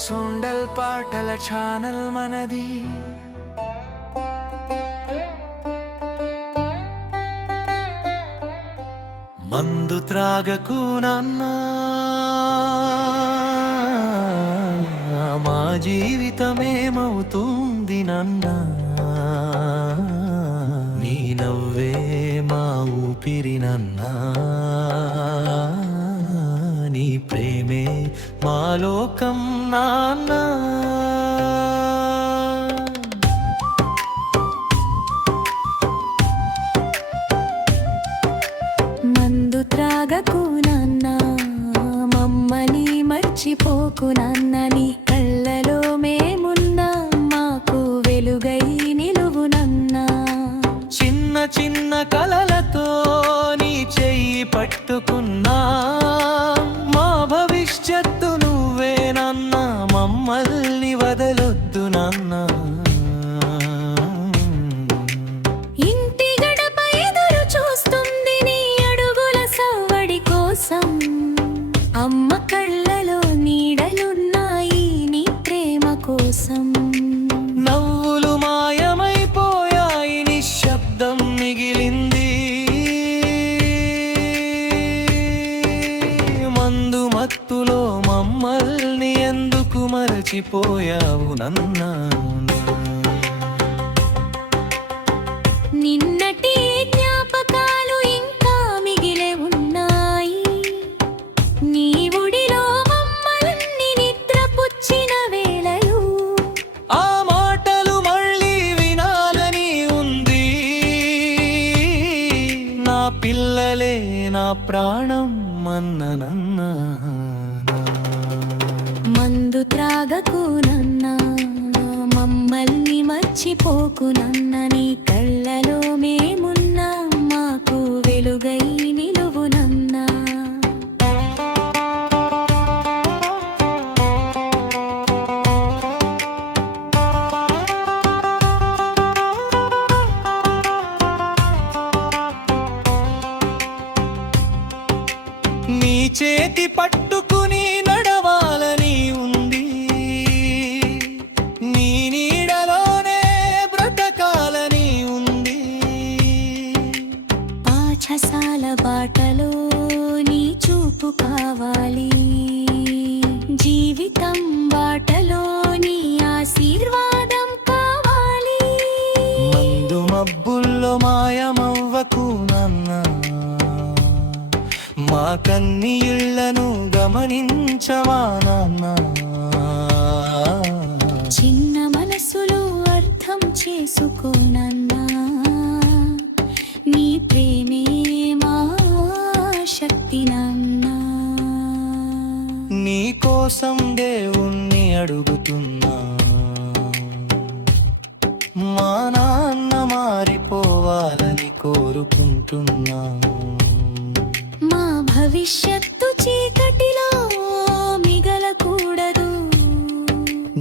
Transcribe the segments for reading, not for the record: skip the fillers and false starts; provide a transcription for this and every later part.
సుండల్ పాటల ఛానల్ మనది. మందు త్రాగకు నాన్న, మా జీవితమేమవుతుంది నాన్న. నీ నవ్వే మా ఊపిరి నాన్న, నీ ప్రేమే మా లోకం నాన్న. మందు త్రాగకు నాన్న, మమ్మల్ని మర్చిపోకు నాన్న. నీ కళ్ళలో మేమున్నా, మాకు వెలుగై నిలువు నాన్న. చిన్న చిన్న కలలతో నీ చెయ్యి పట్టుకున్నా, మా భవిష్యత్తు నువ్వే నాన్న. మమ్మల్ని వదలొద్దు నాన్న. ఇంటి గడప ఎదురు చూస్తుంది నీ అడుగుల సవ్వడి కోసం. అమ్మ కళ్ళలో నీడలున్నాయి నీ ప్రేమ కోసం. నవ్వులు మాయమైపోయాయి, నిశ్శబ్దం మిగిలింది. మందు మత్తులో మమ్మల్ని ఎందుకు మరచిపోయావు నన్నా? నిన్నటి జ్ఞాపకాలు ఇంకా మిగిలే ఉన్నాయి. నీ ఒడిలో మమ్మల్ని నిద్రపుచ్చిన వేళలు. ఆ మాటలు మళ్ళీ వినాలని ఉంది. నా పిల్లలే నా ప్రాణం అన్న. మందు త్రాగకు నాన్న, మమ్మల్ని మర్చిపోకు నాన్న. నీ కళ్ళలో మేమున్నా, మాకు వెలుగై నిలువు నాన్న. నీ చేతి పట్టుకుని నడవాలని ఉంది. నీ నీడలోనే బ్రతకాలని ఉంది. పాఠశాల బాటలో నీ చూపు కావాలి. జీవితం బాటలో నీ ఆశీర్వాదం కావాలి. మందు మబ్బుల్లో మాయమవ్వకు నాన్న, మా కన్నీళ్లను గమనించవా నాన్న. చిన్న మనసులు అర్థం చేసుకో నాన్న, నీ ప్రేమే మా శక్తి నాన్న. నీ కోసం దేవుణ్ణి అడుగుతున్నా, మా నాన్న మారిపోవాలని కోరుకుంటున్నా. మా భవిష్యత్తు చీకటిలో మిగలకూడదు.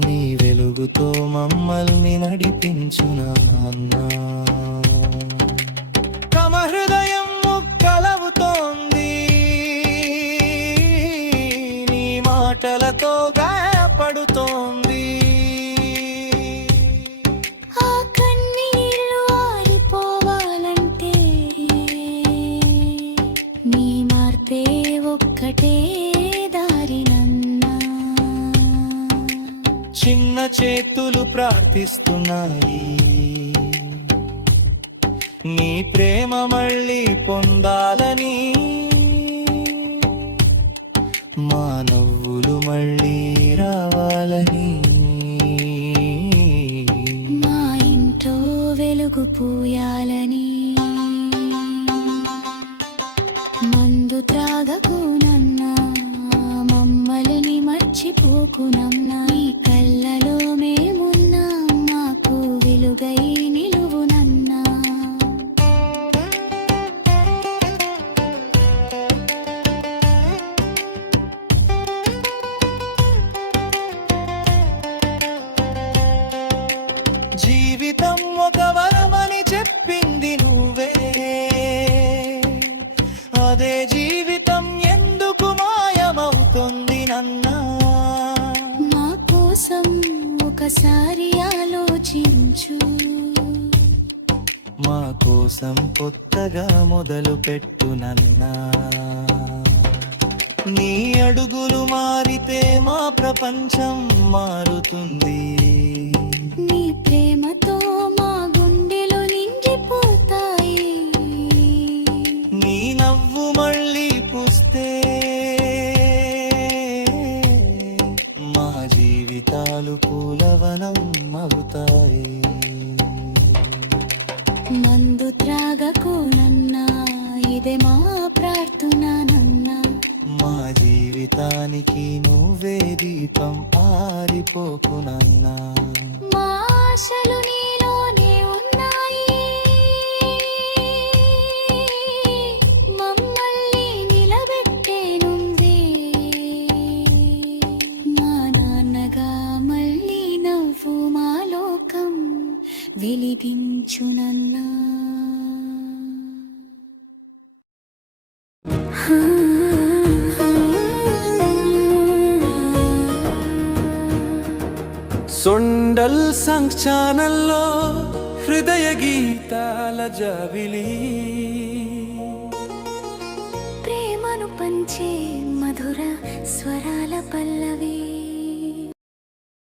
నీ వెలుగుతో మమ్మల్ని నడిపించు నాన్న. తమ హృదయం ముక్కలవుతోంది, నీ మాటలతో గాయపడుతోంది. ఆ కన్నీళ్ళు ఆరిపోవాలంటే నీ మార్పే ఒక్కటే దారి నాన్న. చిన్న చేతులు ప్రార్థిస్తున్నాయి, నీ ప్రేమ మళ్ళీ పొందాలని. మా నవ్వులు మళ్ళీ రావాలని. మా ఇంట్లో వెలుగు పూయాలని. మందు త్రాగకు నాన్న, మమ్మల్ని మర్చిపోకు నాన్న. నీ కళ్ళలో మేమున్నా, మాకు వెలుగై నిలువు నాన్న. జీవితం ఒక వరమని చెప్పింది నువ్వే, అదే జీవితం ఎందుకు మాయమవుతుంది నన్నా? మా కోసం ఒకసారి ఆలోచించు. మా కోసం కొత్తగా మొదలు పెట్టు నన్నా. నీ అడుగులు మారితే మా ప్రపంచం మారుతుంది. నీ ప్రేమతో మా గుండెలు నిండిపోతాయి. నీ నవ్వు మళ్ళీ పూస్తే మా జీవితాలు పూలవనం అవుతాయి. మందు త్రాగకు నన్నా, ఇదే మా ప్రార్థన నన్నా. మా జీవితానికి నువ్వే దీపం, ఆరిపోకు నన్నా. మా ఆశలు నీలోనే ఉన్నాయి. మమ్మల్ని నిలబెట్టే నువ్వే. మా నాన్నగా మళ్ళీ నవ్వు మా లోకం వెలిగించు నన్నా. సొండల్ సంగ్ ఛానల్లో హృదయ గీతాల జాబిలి. ప్రేమను పంచే మధుర స్వరాల పల్ల